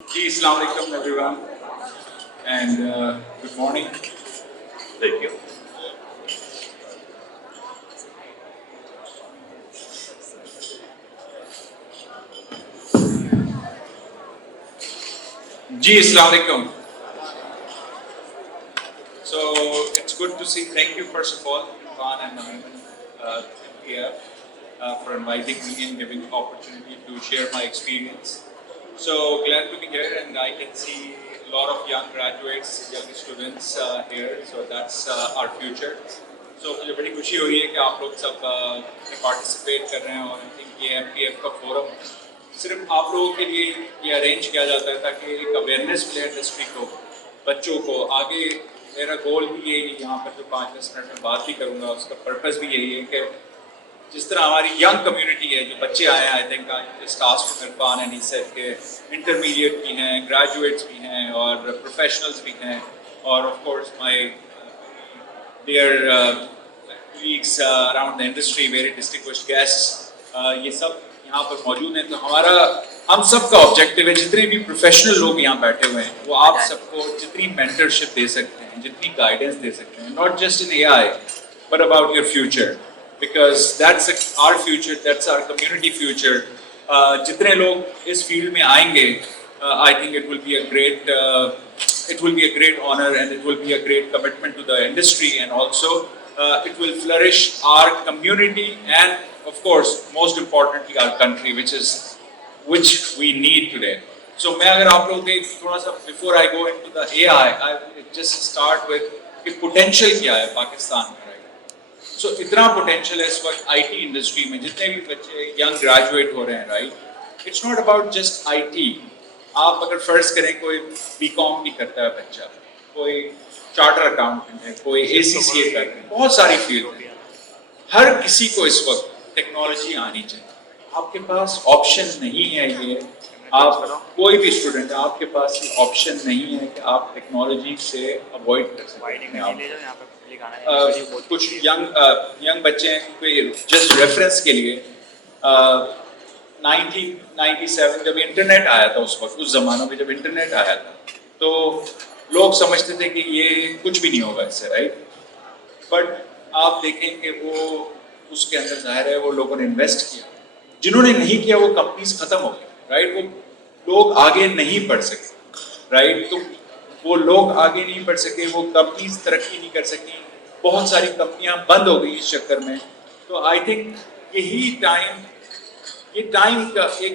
Assalamu alaikum everyone and good morning. Thank you. Assalamu alaikum. So it's good to see. Thank you first of all, Khan and Naeem here for inviting me and giving the opportunity to share my experience. So glad to be here, and I can see a lot of young graduates, young students here. So that's our future. So मुझे बड़ी खुशी हो रही है कि आप लोग सब पार्टिसिपेट कर रहे हैं और आई थिंक ये MPF का फोरम सिर्फ आप लोगों के लिए ये अरेंज किया जाता है ताकि एक अवेयरनेस मिले इंडस्ट्री को, बच्चों को आगे। मेरा गोल भी यही है, यहाँ पर जो 5-10 मिनट में बात भी करूँगा उसका पर्पस भी यही है कि जिस तरह हमारी यंग कम्युनिटी है, जो बच्चे आए हैं, I think just asked Irfan and he said के इंटरमीडिएट भी हैं, ग्रेजुएट्स भी हैं और प्रोफेशनल्स भी हैं और of course my dear colleagues around the industry, very distinguished guests, ये सब यहाँ पर मौजूद हैं। तो हम सब का ऑब्जेक्टिव है, जितने भी प्रोफेशनल लोग यहाँ बैठे हुए हैं, वो आप सबको जितनी मेंटरशिप दे सकते हैं, जितनी गाइडेंस दे सकते हैं, not just in AI but about your future, because that's our future, that's our community future. जितने लोग इस फील्ड में आएंगे, I think it will be a great honor and it will be a great commitment to the industry, and also it will flourish our community and of course most importantly our country, which we need today. So मैं अगर आप लोगों के थोड़ा सा before I go into the AI, I will just start with कि potential क्या है पाकिस्तान में, right? So इतना potential है इस वक्त IT इंडस्ट्री में, जितने भी बच्चे young graduate हो रहे हैं, right? It's not about just IT. आप अगर फर्ज करें कोई BCom भी करता है बच्चा, कोई चार्टर अकाउंटेंट है, कोई ACCA कर रहे हैं, बहुत सारी फील्ड है। हर किसी को इस वक्त टेक्नोलॉजी आनी चाहिए। आपके पास ऑप्शन नहीं है ये, आप कोई भी स्टूडेंट है, आपके पास ये ऑप्शन नहीं है कि आप टेक्नोलॉजी से अवॉइड कर सकते हैं। कुछ यंग बच्चे हैं, जस्ट रेफरेंस के लिए 1997 जब इंटरनेट आया था, उस वक्त उस जमाने में जब इंटरनेट आया था तो लोग समझते थे कि ये कुछ भी नहीं होगा इससे, राइट? बट आप देखेंगे वो उसके अंदर जाहिर है वो लोगों ने इन्वेस्ट किया, जिन्होंने नहीं किया वो कंपनीज खत्म हो गई, राइट? वो लोग आगे नहीं बढ़ सके, राइट? तो वो लोग आगे नहीं बढ़ सके, वो कंपनीज तरक्की नहीं कर सकी, बहुत सारी कंपनियां बंद हो गई इस चक्कर में। तो आई थिंक यही टाइम का एक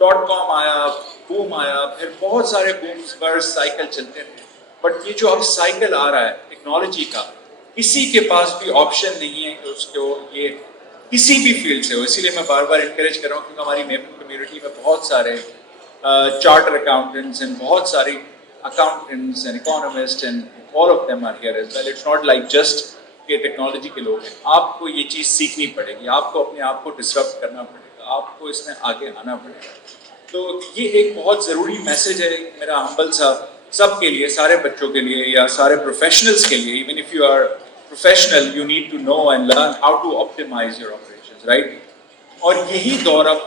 .com आया, बूम आया, फिर बहुत सारे बूम्स पर साइकिल चलते थे, बट ये जो अब साइकिल आ रहा है टेक्नोलॉजी का, किसी के पास भी ऑप्शन नहीं है कि उसको ये किसी भी फील्ड से हो। इसीलिए मैं बार बार इंकरेज कर रहा हूँ क्योंकि हमारी मेपल कम्युनिटी में बहुत सारे चार्टर अकाउंटेंट्स एंड बहुत सारी accountants and economists and all of them are here as well. It's not like just के टेक्नोलॉजी के लोग हैं। आपको ये चीज़ सीखनी पड़ेगी, आपको अपने आप को डिसरप्ट करना पड़ेगा, आपको इसमें आगे आना पड़ेगा। तो ये एक बहुत ज़रूरी मैसेज है मेरा हम्बल सा सबके लिए, सारे बच्चों के लिए या सारे प्रोफेशनल्स के लिए। Even if you are professional you need to know and learn how to optimise your operations, right? और यही दौर अब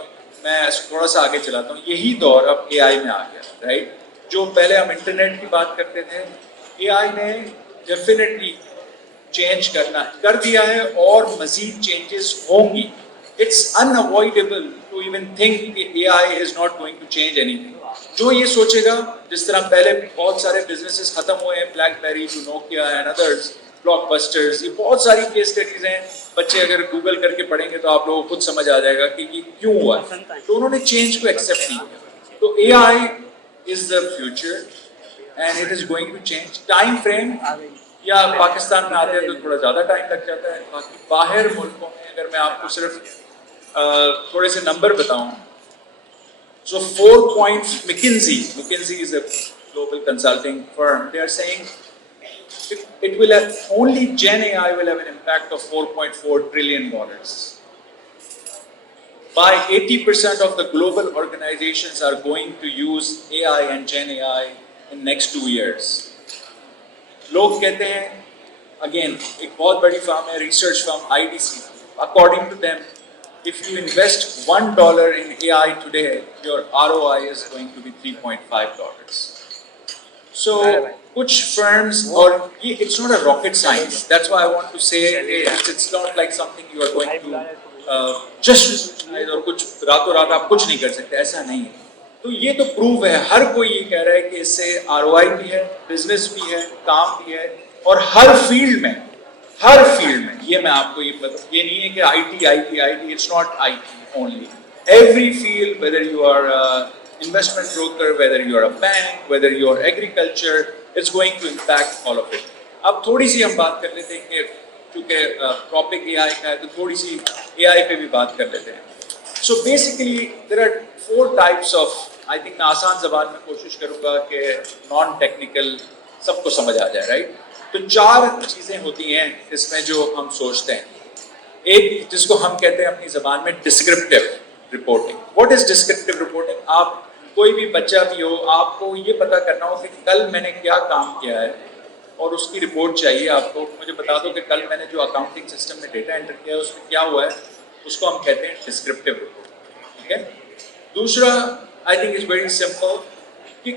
मैं थोड़ा सा आगे चलाता हूँ, यही दौर अब AI में आ गया, राइट? जो पहले हम इंटरनेट की बात करते थे, AI ने डेफिनेटली चेंज करना कर दिया है और मजीद चेंजेस होंगी। It's unavoidable to even think कि AI is not going to change anything. जो ये सोचेगा, जिस तरह पहले बहुत सारे बिजनेसेस खत्म हुए हैं, BlackBerry to Nokia and others, Blockbusters, ये बहुत सारी केस स्टडीज हैं। बच्चे अगर गूगल करके पढ़ेंगे तो आप लोगों को खुद समझ आ जाएगा कि ये क्यों हुआ। तो उन्होंने चेंज को एक्सेप्ट नहीं किया। तो AI is the future and it is going to change. Time frame या पाकिस्तान में आते हैं तो थोड़ा ज़्यादा टाइम लग जाता है, बाकी बाहर मुल्कों में अगर मैं आपको सिर्फ थोड़े से नंबर बताऊं, so 4 points, McKinsey is a global consulting firm, they are saying it will have, only Gen AI will have an impact of $4.4 trillion. By 80% of the global organizations are going to use AI and Gen AI in next 2 years. लोग कहते हैं, again एक बहुत बड़ी firm है, research firm IDC, according to them if you invest $1 in AI today, your ROI is going to be $3.5. So, कुछ firms और ये it's not a rocket science. That's why I want to say it's not like something you are going to just और कुछ रातों रात आप कुछ नहीं कर सकते, ऐसा नहीं है. तो ये तो प्रूव है, हर कोई ये कह रहा है कि इससे ROI भी है, बिजनेस भी है, काम भी है, और हर फील्ड में ये मैं आपको ये नहीं है कि IT, it's not IT only. Every field, whether you are investment broker, whether you are a bank, whether you are agriculture, it's going to impact all of it. अब थोड़ी सी हम बात कर लेते हैं कि क्योंकि टॉपिक AI का है तो थोड़ी सी AI पे भी बात कर लेते हैं. So basically there are 4 types of, I think मैं आसान ज़बान में कोशिश करूँगा कि नॉन टेक्निकल सबको समझ आ जाए, राइट? तो 4 चीज़ें होती हैं इसमें जो हम सोचते हैं. एक जिसको हम कहते हैं अपनी ज़बान में descriptive reporting. What is descriptive reporting? आप कोई भी बच्चा भी हो, आपको ये पता करना हो कि कल मैंने क्या काम किया है और उसकी रिपोर्ट चाहिए आपको. मुझे बता दो कि कल मैंने जो अकाउंटिंग सिस्टम में डेटा एंटर किया है उसमें क्या हुआ है, उसको हम कहते हैं डिस्क्रिप्टिव रिपोर्ट. ठीक है. दूसरा I think is very simple कि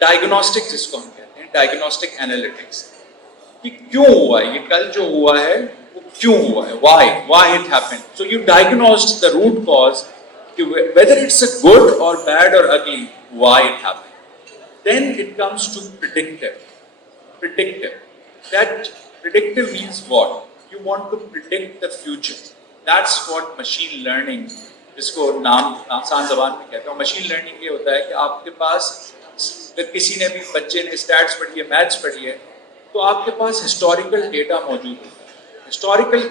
डायग्नोस्टिक जिसको हम कहते हैं, डायग्नोस्टिक एनालिटिक्स, कि क्यों हुआ है ये, कल जो हुआ है वो क्यों हुआ है, why it happened. So you diagnosed the root cause, whether it's a good or bad or ugly, why it happened. Then it comes to predictive. That predictive means what? You want to predict the future. That's what machine learning, जिसको नाम आसान ज़बान में कहता हूँ, machine learning ये होता है कि आपके पास किसी ने भी, बच्चे ने स्टैट्स पढ़ी है, मैथ्स पढ़ी है, तो आपके पास हिस्टोरिकल डेटा मौजूद है, हिस्टोरिकल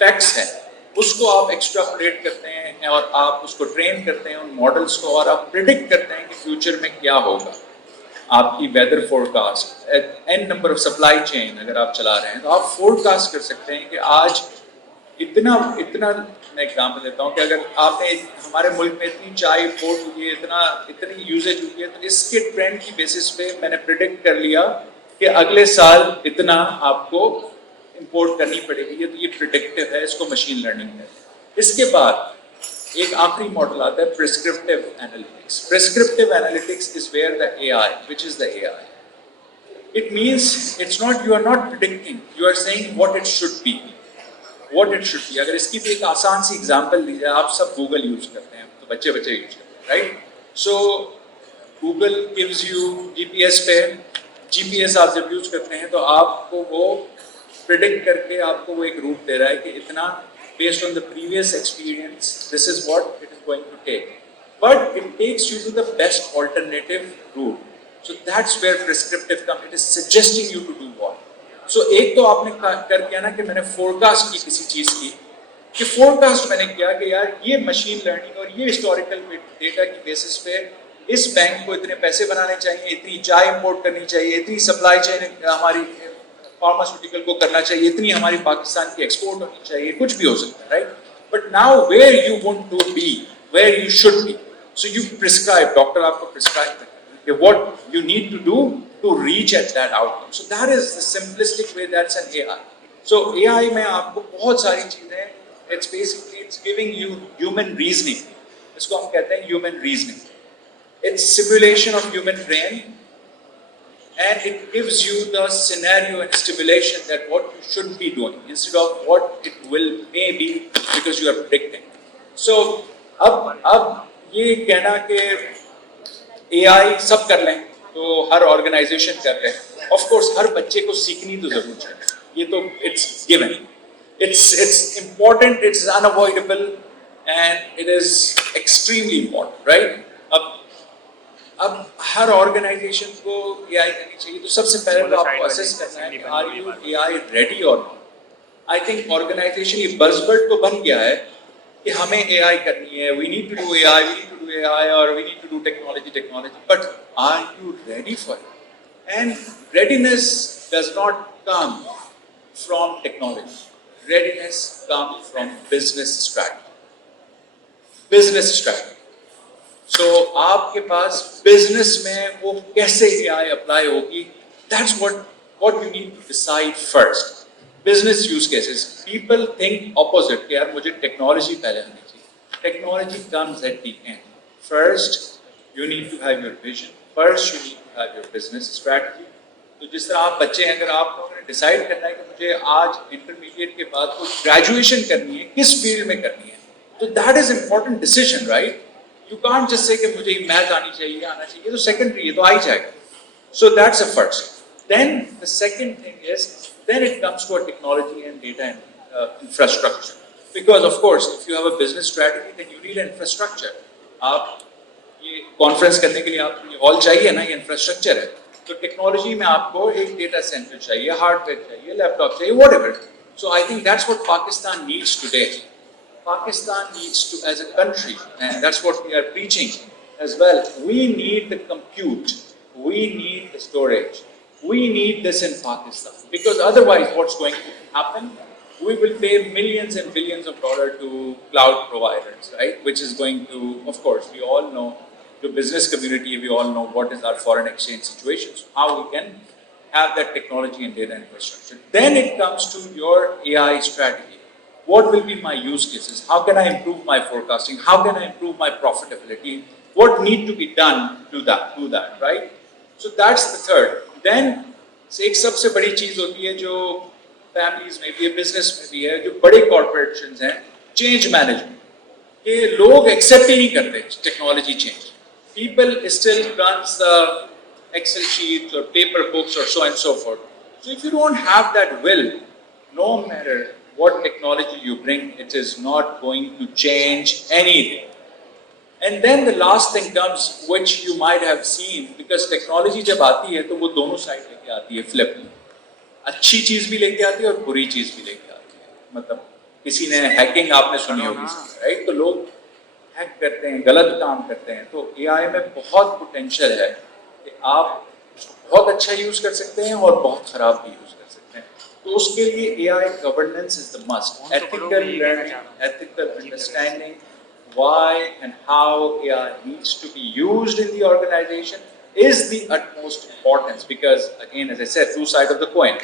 फैक्ट्स हैं, उसको आप एक्सट्रापोलेट करते हैं और आप उसको ट्रेन करते हैं उन मॉडल्स को, और आप प्रिडिक्ट करते हैं कि फ्यूचर में क्या होगा. आपकी weather forecast, n number of supply chain अगर आप चला रहे हैं तो आप फोरकास्ट कर सकते हैं कि आज इतना मैं एग्जाम्पल देता हूँ कि अगर आपने हमारे मुल्क में इतनी चाय इम्पोर्ट हुई है, इतनी यूजेज हुई है, तो इसके ट्रेंड की बेसिस पे मैंने प्रिडिक्ट कर लिया कि अगले साल इतना आपको इंपोर्ट करनी पड़ेगी. ये तो ये प्रिडिक्टिव है, इसको मशीन लर्निंग है. इसके बाद एक आखिरी मॉडल आता है prescriptive analytics. Prescriptive analytics is where the AI, which is the AI. It means it's not, you are not predicting, you are saying what it should be. अगर इसकी भी एक आसान सी एग्जांपल दी जाए, आप सब गूगल यूज करते हैं, तो बच्चे यूज करते हैं, right? So Google gives you GPS पे, GPS आप जब यूज करते हैं तो आपको वो प्रिडिक्ट करके आपको वो एक रूट दे रहा है कि इतना, based on the previous experience, this is what it is going to take. But it takes you to the best alternative route. So that's where prescriptive comes. It is suggesting you to do what. So एक तो आपने कर किया ना कि मैंने forecast की किसी चीज की, कि फोरकास्ट मैंने किया कि यार ये मशीन लर्निंग और ये हिस्टोरिकल डेटा की बेसिस पे इस बैंक को इतने पैसे बनाने चाहिए, इतनी चाय इंपोर्ट करनी चाहिए, इतनी सप्लाई चेन हमारी फार्मास्यूटिकल को करना चाहिए, इतनी हमारी पाकिस्तान की एक्सपोर्ट होनी चाहिए, कुछ भी हो सकता है, right? But now where you want to be, where you should be, so you prescribe, doctor आपको प्रिस्क्राइब करते हैं कि what you need to do to reach at that outcome. So that is the simplistic way, that's an AI. So AI में आपको बहुत सारी चीजें, it's basically it's giving you human reasoning. इसको हम कहते हैं human reasoning. It's simulation of human brain, and it gives you the scenario and stimulation that what you should be doing instead of what it will may be, because you are predicting. So अब ये कहना कि AI सब कर लें तो हर organisation कर रहे हैं. ऑफ कोर्स हर बच्चे को सीखनी तो जरूर चाहिए, ये तो it's given, it's important, it's unavoidable and it is extremely important, right? अब हर ऑर्गेनाइजेशन को AI करनी चाहिए, तो सबसे पहले तो आपको असेस करना है कि आर यू AI रेडी और नॉट. आई थिंक ऑर्गेनाइजेशन ये बज़वर्ड तो बन गया है कि हमें AI करनी है, we need to do AI, we need to do AI और we need to do technology, but are you ready for it? And readiness does not come from technology, readiness come from business strategy. So, आपके पास business में वो कैसे AI apply होगी, that's what you need to decide first. business use cases, people think opposite कि यार मुझे technology पहले आनी चाहिए. Technology comes at the end. First, you need to have your vision. First, you need to have your business strategy. तो जिस तरह आप बच्चे हैं, अगर आप लोगों ने डिसाइड करना है कि मुझे आज इंटरमीडिएट के बाद कोई ग्रेजुएशन करनी है, किस फील्ड में करनी है, तो that is important decision, right? You can't just say कि मुझे मैथ आनी चाहिए, आना चाहिए, तो सेकेंडरी है, तो आ ही जाएगा. So that's the first. Then the second thing is, then it comes to a technology and data and infrastructure. Because of course, if you have a business strategy, then you need an infrastructure. आप ये conference करने के लिए आपको ये hall चाहिए ना, ये इंफ्रास्ट्रक्चर है. तो टेक्नोलॉजी में आपको एक डेटा सेंटर चाहिए, हार्डवेयर चाहिए, लैपटॉप चाहिए, whatever. So I think that's what Pakistan needs today. Pakistan needs to, as a country, and that's what we are preaching as well. We need the compute. We need the storage. We need this in Pakistan, because otherwise what's going to happen? We will pay millions and billions of dollars to cloud providers, right? Which is going to, of course, we all know, the business community, we all know what is our foreign exchange situation, so how we can have that technology and data infrastructure. Then it comes to your AI strategy. What will be my use cases? How can I improve my forecasting? How can I improve my profitability? What need to be done to that, right? So that's the third. Then एक सबसे बड़ी चीज होती है जो families में भी है, बिजनेस में भी है, जो बड़े कॉर्पोरेशंस हैं, चेंज मैनेजमेंट. ये लोग एक्सेप्ट ही नहीं करते technology change. People still runs the Excel sheets or paper books or so and so forth. So if you don't have that will, no matter what technology you bring, it is not going to change anything. And then the last thing comes, which you might have seen, because technology जब आती है तो वो दोनों side लेके आती है, flip. अच्छी चीज भी लेके आती है और बुरी चीज भी लेके आती है. मतलब किसी ने हैकिंग आपने सुनी होगी, राइट? तो लोग हैक करते हैं, गलत काम करते हैं. तो एआई में बहुत पोटेंशियल है कि आप उसको बहुत अच्छा यूज कर सकते हैं और बहुत खराब भी यूज कर सकते हैं. तो उसके लिए AI governance is the must. Ethical learning, ethical understanding why and how AI needs to be used in the organization is the utmost importance, because again, as I said, two sides of the coin.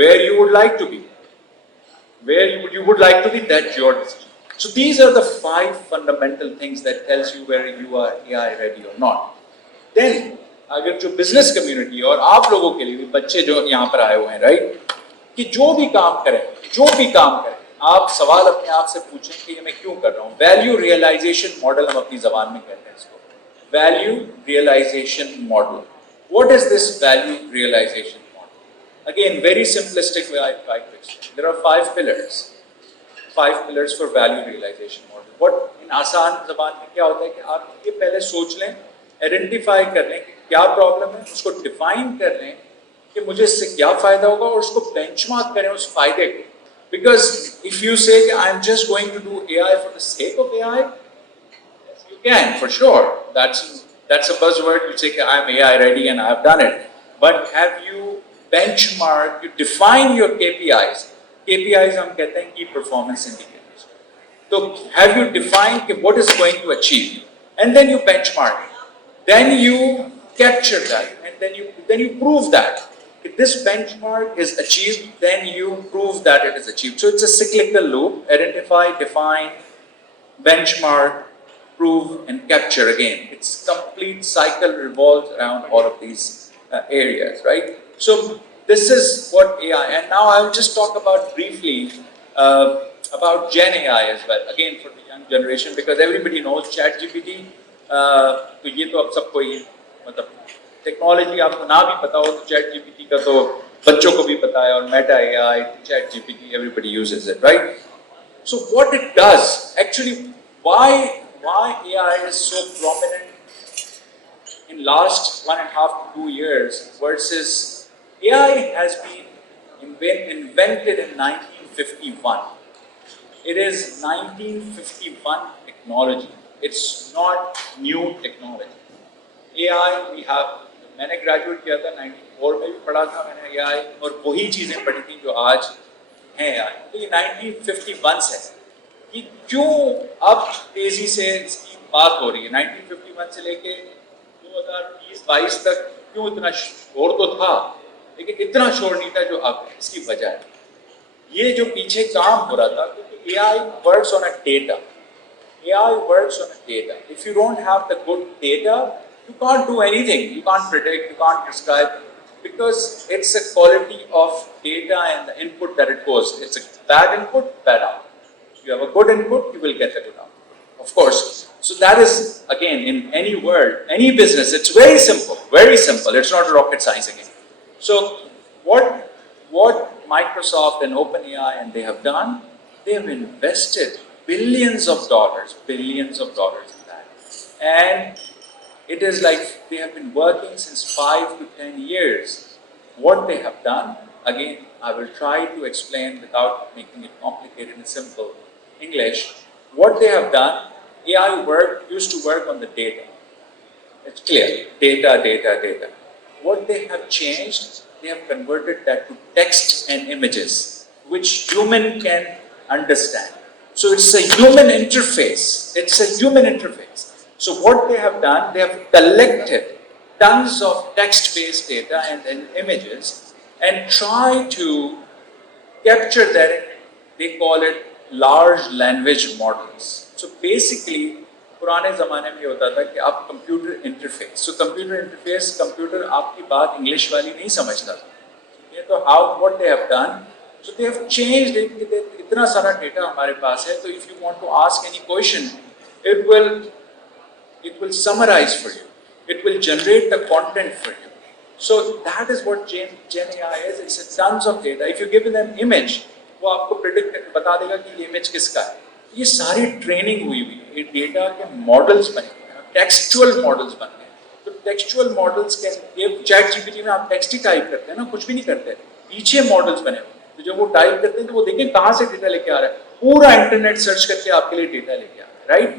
Where you would like to be, where you would like to be, that's your decision. So these are the 5 fundamental things that tells you whether you are AI ready or not. Then अगर जो business community और आप लोगों के लिए भी, बच्चे जो यहाँ पर आए हुए हैं, right, कि जो भी काम करें, आप सवाल अपने आप से पूछें कि ये मैं क्यों कर रहा हूँ. वैल्यू रियलाइजेशन मॉडल हम अपनी जबान में कहते हैं इसको. Value realisation model. What is this value realisation model? Again, very simplistic way I try to explain. There are 5 pillars. 5 pillars for value realisation model. What इन आसान जबान में क्या होता है कि आप ये पहले सोच लें, आइडेंटिफाई कर लें कि क्या प्रॉब्लम है, उसको डिफाइन कर लें कि मुझे इससे क्या फायदा होगा, और उसको बेंचमार्क करें उस फायदे को. Because if you say I'm just going to do AI for the sake of AI, yes, you can for sure. That's a buzzword. You say I'm AI ready and I've done it. But have you benchmarked? You define your KPIs. KPIs हम कहते हैं key performance indicators. So have you defined what is going to achieve, and then you benchmark it. Then you capture that, and then you prove that. If this benchmark is achieved, then you prove that it is achieved. So it's a cyclical loop. Identify, define, benchmark, prove, and capture again. Its complete cycle revolves around all of these areas, right? So this is what AI, and now I will just talk about briefly about Gen AI as well, again for the young generation, because everybody knows ChatGPT. तो ये तो अब सबको ही मतलब technology आपको ना भी पता हो तो चैट जीपीटी का तो बच्चों को भी पता है, और Meta AI, chat GPT, everybody uses it, right? So what it does actually, why AI is so prominent in last 1.5 to 2 years versus AI has been invented in 1951. It is 1951 technology. It's not new technology. AI we have, मैंने graduate किया था 94 में, भी पढ़ा था मैंने AI, और वही चीज़ें पढ़ी थी जो आज हैं AI. तो ये 1951 से कि क्यों अब तेज़ी से इसकी बात हो रही है. 1951 से लेके 2020-22 तक क्यों इतना शोर तो था, लेकिन इतना शोर नहीं था जो अब है. इसकी वजह है ये जो पीछे काम हो रहा था, क्योंकि AI works on a data. AI works on a data. If you don't have the good data, you can't do anything. You can't predict, you can't prescribe, because it's a quality of data and the input that it goes. It's a bad input, bad output. You have a good input, you will get a good output. Of course. So that is, again, in any world, any business, it's very simple, very simple. It's not rocket science again. So what Microsoft and OpenAI and they have done, they have invested billions of dollars in that. And it is like they have been working since 5 to 10 years. What they have done, again, I will try to explain without making it complicated in simple English. What they have done, AI used to work on the data. It's clear, data. What they have changed, they have converted that to text and images, which human can understand. So it's a human interface. So what they have done, they have collected tons of text-based data and images and try to capture that. They call it large language models. So basically, पुराने ज़माने में होता था कि आप computer interface, computer आपकी बात English वाली नहीं समझता था. ये तो what they have done, so they have changed it. इतना सारा डेटा हमारे पास है, तो if you want to ask any question, it will summarize for you. It will generate the content for you. So that is what Gen AI is. It's a tons of data. If you give them image, वो आपको predict बता देगा कि ये image किसका है. ये सारी ट्रेनिंग हुई ये डेटा के मॉडल्स बने हुए हैं, टेक्सचुअल मॉडल्स बन गए. तो textual models can give. ChatGPT में आप टेक्स्ट ही टाइप करते हैं ना, कुछ भी नहीं करते, पीछे मॉडल्स बने हुए. तो जब वो टाइप करते हैं तो वो देखें कहाँ से डेटा लेके आ रहा है, पूरा इंटरनेट सर्च करके आपके लिए डेटा लेके आ रहा है. राइट,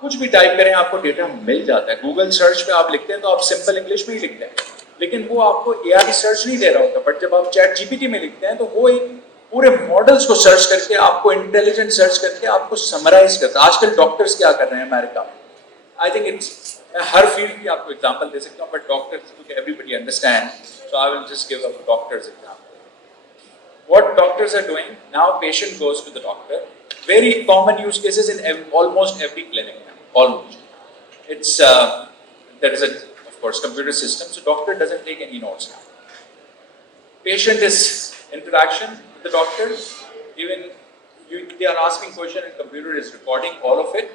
कुछ भी टाइप करें आपको डेटा मिल जाता है. गूगल सर्च पे आप लिखते हैं तो आप सिंपल इंग्लिश में ही लिखते हैं, लेकिन वो आपको AI सर्च नहीं दे रहा होता. बट जब आप ChatGPT में लिखते हैं तो वो एक पूरे मॉडल्स को सर्च करके आपको इंटेलिजेंट सर्च करके आपको समराइज करता है. आजकल डॉक्टर्स क्या कर रहे हैं अमेरिका में, आई थिंक इट्स, मैं हर फील्ड की आपको एग्जांपल दे सकता हूँ, बट डॉक्टर्स क्योंकि everybody understand, so I will just give a doctor's example. What doctors are doing now, patient goes to the doctor. Very common use cases in almost every clinic now. Almost, it's there is a, of course, computer system, so doctor doesn't take any notes now. Patient is interaction with the doctor. Even they are asking question and computer is recording all of it,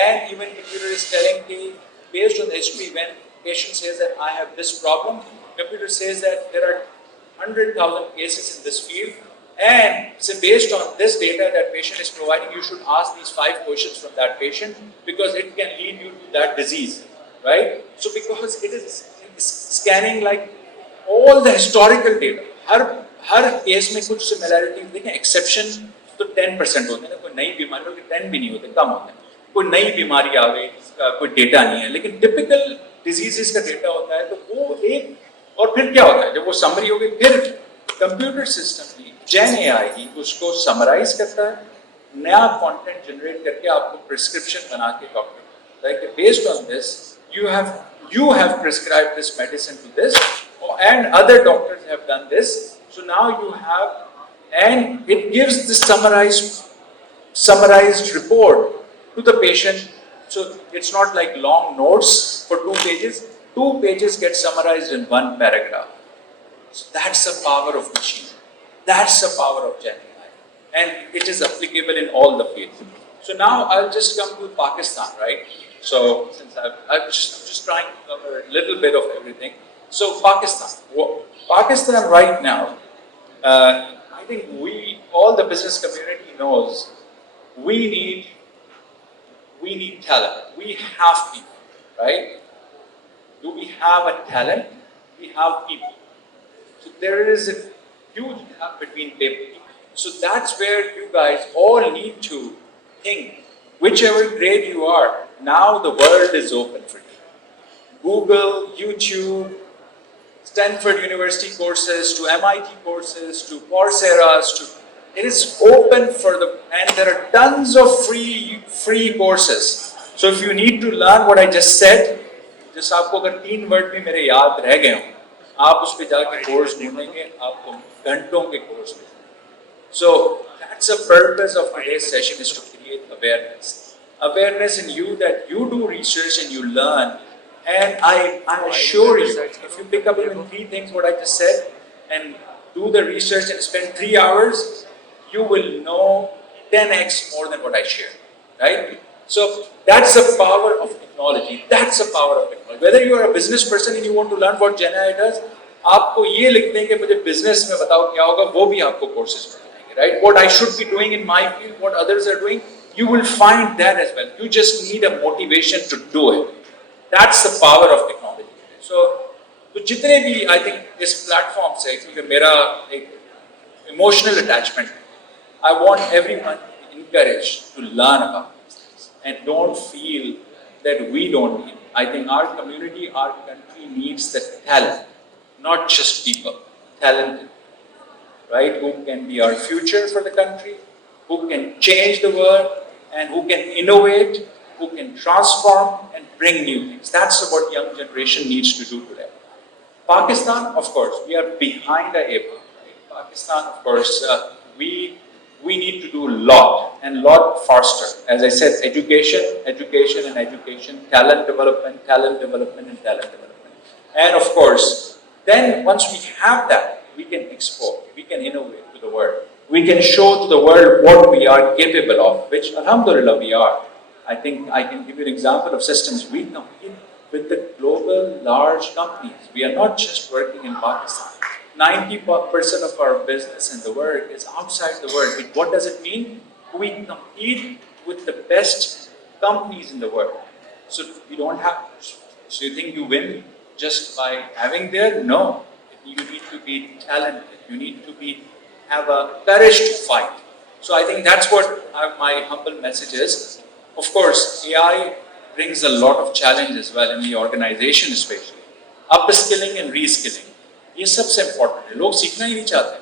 and even computer is telling me based on the history, when patient says that I have this problem, computer says that there are 100,000 cases in this field, and so based on this data that patient is providing, you should ask these 5 questions from that patient because it can lead you to that disease, right? So because it is scanning like all the historical data, her case में कुछ similarities देखें. Exception तो 10% होते हैं, कोई नई बीमारी के 10 भी नहीं होते, कम होते हैं. कोई नई बीमारी आ गई जिसका कोई डेटा नहीं है, लेकिन टिपिकल डिजीजेस का डेटा होता है. तो वो एक, और फिर क्या होता है जब वो समरी हो गई, फिर कंप्यूटर सिस्टम ही, जेन AI ही उसको समराइज करता है, नया कंटेंट जनरेट करके आपको प्रिस्क्रिप्शन बना के doctor, like based on this you have prescribed this medicine to this, and other doctors have done this. So now you have, and it gives the summarized report to the patient. So it's not like long notes for 2 pages. 2 pages get summarized in 1 paragraph. So that's the power of machine. That's the power of Gen AI, and it is applicable in all the fields. So now I'll just come to Pakistan, right? So since I'm just trying to cover a little bit of everything. So Pakistan right now, I think all the business community knows, we need talent. We have people, right? Do we have a talent? We have people. So there is a huge gap between people. So that's where you guys all need to think. Whichever grade you are, now the world is open for you. Google, YouTube, Stanford University courses, to MIT courses, to Coursera, it is open for and there are tons of free courses. So if you need to learn what I just said, just आपको अगर 3 word भी मेरे याद रह गए हो, आप उस पे जाकर कोर्स ढूंढेंगे, आपको घंटों के कोर्स मिलेंगे. So that's the purpose of today's session, is to create awareness. Awareness in you, that you do research and you learn. And I assure you, if you pick up even 3 things what I just said and do the research and spend 3 hours, you will know 10x more than what I shared, right? So that's the power of technology. That's the power of technology. Whether you are a business person and you want to learn what Gen AI does, आपको ये लिख दें कि मुझे business में बताओ क्या होगा, वो भी आपको courses में बताएंगे, right? What I should be doing in my field, what others are doing, you will find that as well. You just need a motivation to do it. That's the power of technology. So, तो जितने भी I think इस platform से, क्योंकि मेरा एक emotional attachment है, I want everyone encouraged to learn about these things and don't feel that we don't need it. I think our community, our country needs the talent, not just people, talented, right? Who can be our future for the country, who can change the world, and who can innovate, who can transform and bring new things. That's what young generation needs to do today. Pakistan, of course, we are behind the eight ball. Right? Pakistan, of course, we need to do a lot and lot faster. As I said, education, education and education, talent development, and talent development. And of course, then once we have that, we can export, we can innovate to the world. We can show to the world what we are capable of, which alhamdulillah we are. I think I can give you an example of systems. We compete with the global large companies. We are not just working in Pakistan. 90% of our business and the work is outside the world. What does it mean? We compete with the best companies in the world. So you don't have, so you think you win just by having there? No. You need to be talented. You need to have a courage to fight. So I think that's what my humble message is. Of course, AI brings a lot of challenge as well in the organization, especially. Upskilling and reskilling. ये सबसे important है. लोग सीखना ही नहीं चाहते,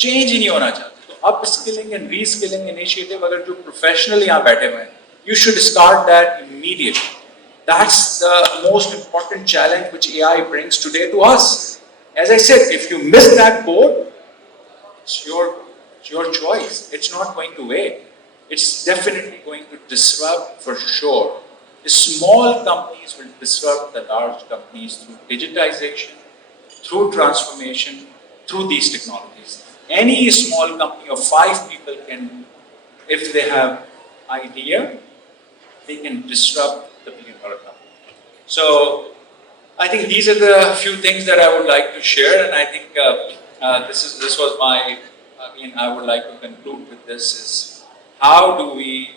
change ही नहीं होना चाहते. तो अपस्किलिंग एंड रीस्किलिंग इनिशिएटिव अगर जो प्रोफेशनल यहाँ बैठे हुए हैं, you should start that immediately. That's the most important challenge which AI brings today to us. As I said, if you miss that boat, it's your choice. It's not going to wait. It's definitely going to disrupt for sure. The small companies will disrupt the large companies through digitization, through transformation, through these technologies. Any small company of 5 people can, if they have idea, they can disrupt the billion-dollar company. So, I think these are the few things that I would like to share, and I think this was my, again, I would like to conclude with this is, how do we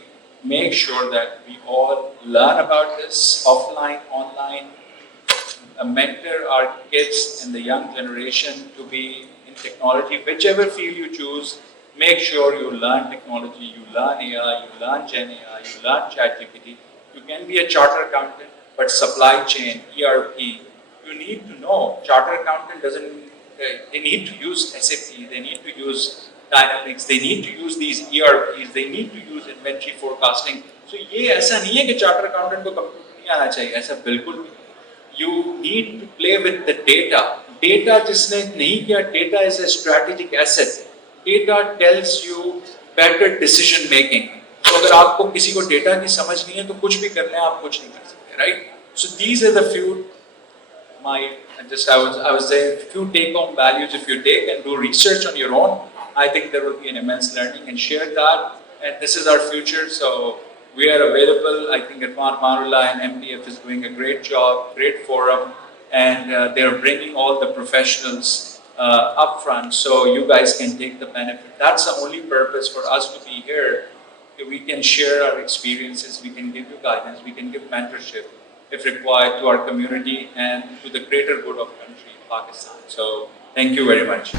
make sure that we all learn about this offline, online, mentor our kids and the young generation to be in technology, whichever field you choose. Make sure you learn technology, you learn AI, you learn Gen AI, you learn ChatGPT. You can be a chartered accountant, but supply chain, ERP, you need to know. Chartered accountant doesn't, they need to use SAP, they need to use Dynamics, they need to use these ERPs, they need to use inventory forecasting. So ये ऐसा नहीं है कि chartered accountant को computer नहीं आना चाहिए, ऐसा बिल्कुल भी. You need to play with the data. Data जिसने नहीं किया, data is a strategic asset. Data tells you better decision making. So अगर आपको किसी को data की समझ नहीं है तो कुछ भी कर लें आप कुछ नहीं कर सकते, right? So these are the few I was saying few take home values. If you take and do research on your own, I think there will be an immense learning, and share that. And this is our future, so we are available. I think Irfan Marullah and MPF is doing a great job, great forum, and they're bringing all the professionals up front so you guys can take the benefit. That's the only purpose for us to be here. We can share our experiences, we can give you guidance, we can give mentorship if required to our community and to the greater good of country, Pakistan. So thank you very much.